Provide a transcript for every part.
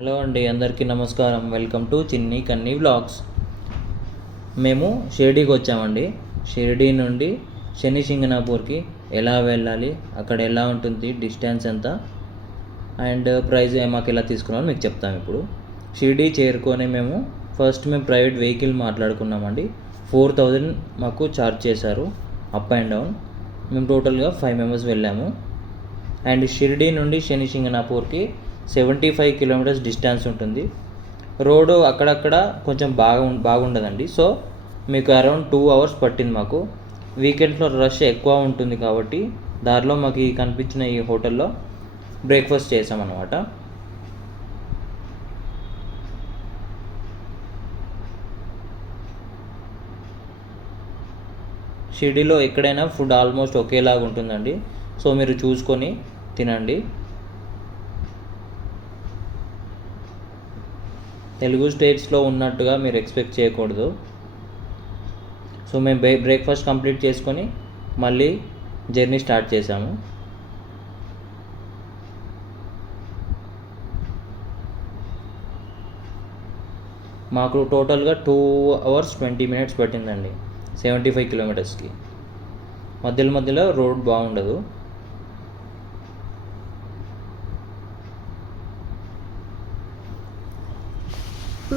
Hello అండి, అందరికీ నమస్కారం. వెల్కమ్ టు చిన్ని కన్నీ వ్లాగ్స్. మేము షిరిడీకి వచ్చామండి. షిరిడీ నుండి శని సింగనాపూర్కి ఎలా వెళ్ళాలి, అక్కడ ఎలా ఉంటుంది, డిస్టెన్స్ ఎంత అండ్ ప్రైస్ మాకు ఎలా తీసుకున్నామో మీకు చెప్తాము. ఇప్పుడు షిరిడీ చేరుకొని మేము ప్రైవేట్ వెహికల్ మాట్లాడుకున్నామండి. 4,000 మాకు ఛార్జ్ చేశారు అప్ అండ్ డౌన్. మేము టోటల్గా 5 మెంబర్స్ వెళ్ళాము. అండ్ షిరిడీ నుండి శని సింగనాపూర్కి 75 కిలోమీటర్స్ డిస్టెన్స్ ఉంటుంది. రోడ్డు అక్కడక్కడ కొంచెం బాగుండదండి. సో మీకు అరౌండ్ 2 అవర్స్ పట్టింది మాకు. వీకెండ్స్లో రష్ ఎక్కువ ఉంటుంది కాబట్టి దారిలో మాకు కనిపించిన ఈ హోటల్లో బ్రేక్ఫాస్ట్ చేసామన్నమాట. షిరిడీలో ఎక్కడైనా ఫుడ్ ఆల్మోస్ట్ ఒకేలాగా ఉంటుందండి. సో మీరు చూసుకొని తినండి. తెలుగు స్టేట్స్లో ఉన్నట్టుగా మీరు ఎక్స్పెక్ట్ చేయకూడదు. సో మేము బ్రేక్ఫాస్ట్ కంప్లీట్ చేసుకొని మళ్ళీ జర్నీ స్టార్ట్ చేసాము. మాకు టోటల్గా 2 అవర్స్ 20 మినిట్స్ పట్టిందండి 75 కిలోమీటర్స్కి. మధ్యలో రోడ్ బాగుండదు.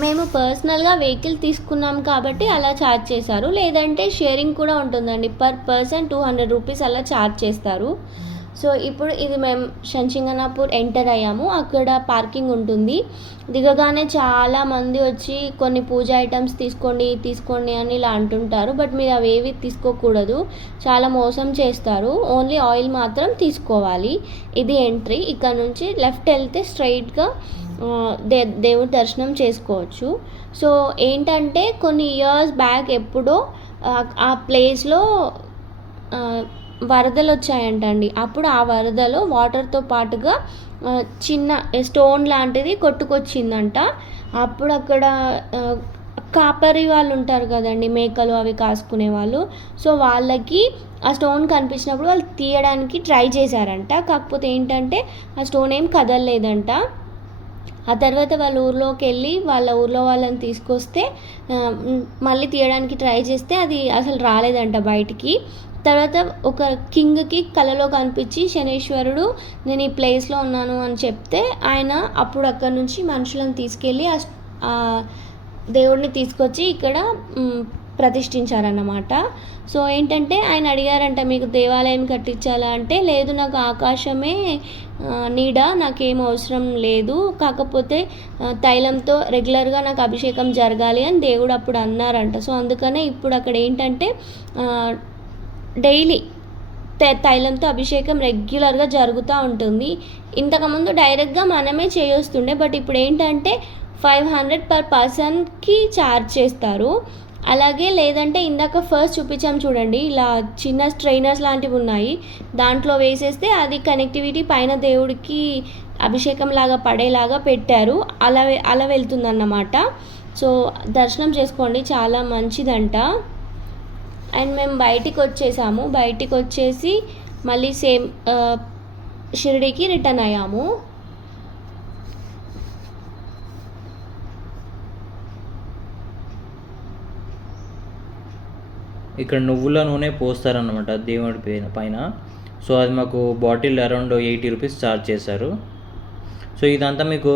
మేము పర్సనల్గా వెహికల్ తీసుకున్నాం కాబట్టి అలా ఛార్జ్ చేశారు. లేదంటే షేరింగ్ కూడా ఉంటుందండి. పర్ పర్సన్ 200 రూపీస్ అలా ఛార్జ్ చేస్తారు. సో ఇప్పుడు ఇది మేము శంషింగనాపూర్ ఎంటర్ అయ్యాము. అక్కడ పార్కింగ్ ఉంటుంది. దిగగానే చాలామంది వచ్చి కొన్ని పూజ ఐటమ్స్ తీసుకోండి అని ఇలా అంటుంటారు. బట్ మీరు అవేవి తీసుకోకూడదు, చాలా మోసం చేస్తారు. ఓన్లీ ఆయిల్ మాత్రం తీసుకోవాలి. ఇది ఎంట్రీ. ఇక్కడ నుంచి లెఫ్ట్ వెళ్తే స్ట్రైట్గా దేవుడి దర్శనం చేసుకోవచ్చు. సో ఏంటంటే కొన్ని ఇయర్స్ బ్యాక్ ఎప్పుడో ఆ ప్లేస్లో వరదలు వచ్చాయంటండి. అప్పుడు ఆ వరదలో వాటర్తో పాటుగా చిన్న స్టోన్ లాంటిది కొట్టుకొచ్చిందంట. అప్పుడు అక్కడ కాపరి వాళ్ళు ఉంటారు కదండి, మేకలు అవి కాసుకునే వాళ్ళు. సో వాళ్ళకి ఆ స్టోన్ కనిపించినప్పుడు వాళ్ళు తీయడానికి ట్రై చేశారంట. కాకపోతే ఏంటంటే ఆ స్టోన్ ఏం కదలలేదంట. ఆ తర్వాత వాళ్ళ ఊర్లోకి వెళ్ళి వాళ్ళ ఊర్లో వాళ్ళని తీసుకొస్తే మళ్ళీ తీయడానికి ట్రై చేస్తే అది అసలు రాలేదంట బయటికి. తర్వాత ఒక కింగ్కి కలలో కనిపించి శనీశ్వరుడు నేను ఈ ప్లేస్లో ఉన్నాను అని చెప్తే ఆయన అప్పుడు అక్కడ నుంచి మనుషులను తీసుకెళ్ళి ఆ దేవుడిని తీసుకొచ్చి ఇక్కడ ప్రతిష్ఠించారన్నమాట. సో ఏంటంటే ఆయన అడిగారంట, మీకు దేవాలయం కట్టించాలా అంటే, లేదు నాకు ఆకాశమే నీడ, నాకేం అవసరం లేదు, కాకపోతే తైలంతో రెగ్యులర్గా నాకు అభిషేకం జరగాలి అని దేవుడు అప్పుడు అన్నారంట. సో అందుకనే ఇప్పుడు అక్కడ ఏంటంటే డైలీ తైలంతో అభిషేకం రెగ్యులర్గా జరుగుతూ ఉంటుంది. ఇంతకుముందు డైరెక్ట్గా మనమే చేయొస్తుండే, బట్ ఇప్పుడు ఏంటంటే 500 పర్ పర్సన్కి ఛార్జ్ చేస్తారు. అలాగే లేదంటే ఇందాక ఫస్ట్ చూపించాం చూడండి, ఇలా చిన్న స్ట్రైనర్స్ లాంటివి ఉన్నాయి, దాంట్లో వేసేస్తే అది కనెక్టివిటీ పైన దేవుడికి అభిషేకం లాగా పడేలాగా పెట్టారు. అలా వెళ్తుందన్నమాట. సో దర్శనం చేసుకోండి, చాలా మంచిదంట. అండ్ మేము బయటికి వచ్చేసి మళ్ళీ సేమ్ షిరిడీకి రిటర్న్ అయ్యాము. ఇక్కడ నువ్వుల నూనె పోస్తారన్నమాట దేవుడి పైన. సో అది మాకు బాటిల్ అరౌండ్ 80 రూపీస్ ఛార్జ్ చేశారు. సో ఇదంతా మీకు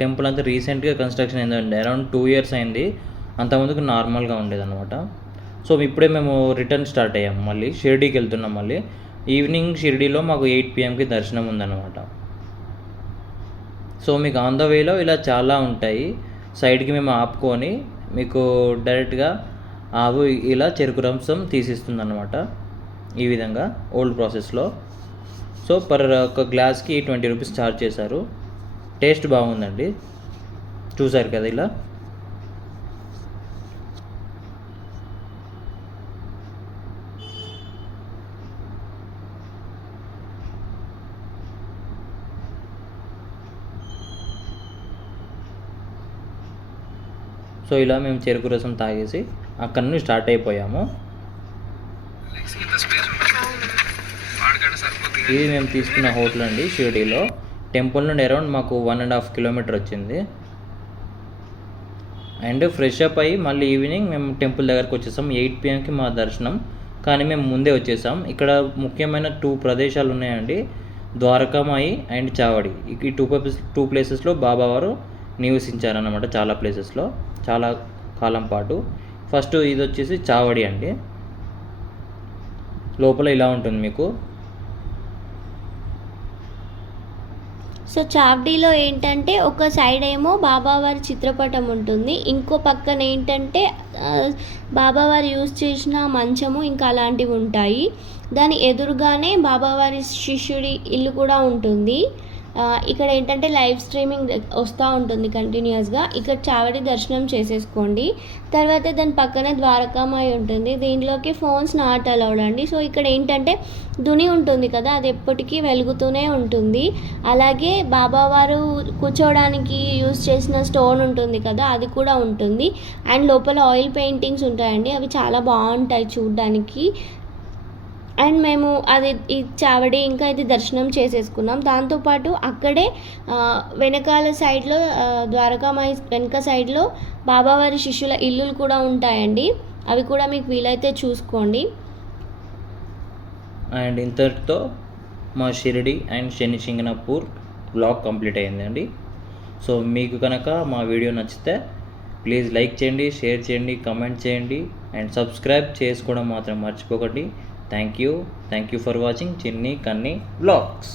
టెంపుల్ అంతా రీసెంట్గా కన్స్ట్రక్షన్ అయిందండి, అరౌండ్ 2 ఇయర్స్ అయింది. అంతకుముందుకు నార్మల్గా ఉండేదన్నమాట. సో ఇప్పుడే మేము రిటర్న్ స్టార్ట్ అయ్యాము, మళ్ళీ షిరిడీకి వెళ్తున్నాం. మళ్ళీ ఈవినింగ్ షిరిడీలో మాకు 8 PM దర్శనం ఉందన్నమాట. సో మీకు ఆన్ ద వేలో ఇలా చాలా ఉంటాయి. సైడ్కి మేము ఆపుకొని మీకు డైరెక్ట్గా ఆవు ఇలా చెరుకు రసం తీసిస్తుంది అన్నమాట, ఈ విధంగా ఓల్డ్ ప్రాసెస్లో. సో ఒక గ్లాస్కి 20 రూపీస్ ఛార్జ్ చేశారు. టేస్ట్ బాగుందండి, చూసారు కదా ఇలా. సో ఇలా మేము చెరుకు రసం తాగేసి అక్కడ నుండి స్టార్ట్ అయిపోయాము. ఇది మేము తీసుకున్న హోటల్ అండి షిరిడీలో. టెంపుల్ నుండి అరౌండ్ మాకు 1.5 కిలోమీటర్ వచ్చింది. అండ్ ఫ్రెష్ అప్ అయ్యి మళ్ళీ ఈవినింగ్ మేము టెంపుల్ దగ్గరకు వచ్చేసాం. 8 PM మా దర్శనం, కానీ మేము ముందే వచ్చేసాం. ఇక్కడ ముఖ్యమైన 2 ప్రదేశాలు ఉన్నాయండి, ద్వారకామాయి అండ్ చావడి. ఈ టూ ప్లేసెస్లో బాబావారు నివసించారన్నమాట, చాలా ప్లేసెస్లో చాలా కాలం పాటు. ఫస్ట్ ఇది వచ్చేసి చావడి అండి. లోపల ఇలా ఉంటుంది మీకు. సో చావడిలో ఏంటంటే ఒక సైడ్ ఏమో బాబావారి చిత్రపటం ఉంటుంది, ఇంకో పక్కన ఏంటంటే బాబావారు యూజ్ చేసిన మంచము ఇంకా అలాంటివి ఉంటాయి. దాని ఎదురుగానే బాబావారి శిష్యుడి ఇల్లు కూడా ఉంటుంది. ఇక్కడ ఏంటంటే లైవ్ స్ట్రీమింగ్ వస్తూ ఉంటుంది కంటిన్యూస్గా. ఇక్కడ చావడి దర్శనం చేసేసుకోండి. తర్వాత దాని పక్కనే ద్వారకామాయి ఉంటుంది, దీనిలోకి ఫోన్స్ నాట్ అలౌడ్ అండి. సో ఇక్కడ ఏంటంటే దుని ఉంటుంది కదా, అది ఎప్పటికీ వెలుగుతూనే ఉంటుంది. అలాగే బాబావారు కూర్చోవడానికి యూజ్ చేసిన స్టోన్ ఉంటుంది కదా, అది కూడా ఉంటుంది. అండ్ లోపల ఆయిల్ పెయింటింగ్స్ ఉంటాయండి, అవి చాలా బాగుంటాయి చూడడానికి. అండ్ మేము అది ఈ చావడి ఇంకా ఇది దర్శనం చేసేసుకున్నాం. దాంతోపాటు అక్కడే వెనకాల సైడ్లో ద్వారకామాయి వెనక సైడ్లో బాబావారి శిష్యుల ఇల్లులు కూడా ఉంటాయండి, అవి కూడా మీకు వీలైతే చూసుకోండి. అండ్ ఇంతటితో మా Shirdi and Shani Shingnapur blog complete అయిందండి. సో మీకు కనుక మా వీడియో నచ్చితే ప్లీజ్ లైక్ చేయండి, షేర్ చేయండి, కమెంట్ చేయండి అండ్ సబ్స్క్రైబ్ చేసుకోవడం మాత్రం మర్చిపోకండి. థ్యాంక్ యూ ఫర్ వాచింగ్ చిన్ని కన్ని బ్లాగ్స్.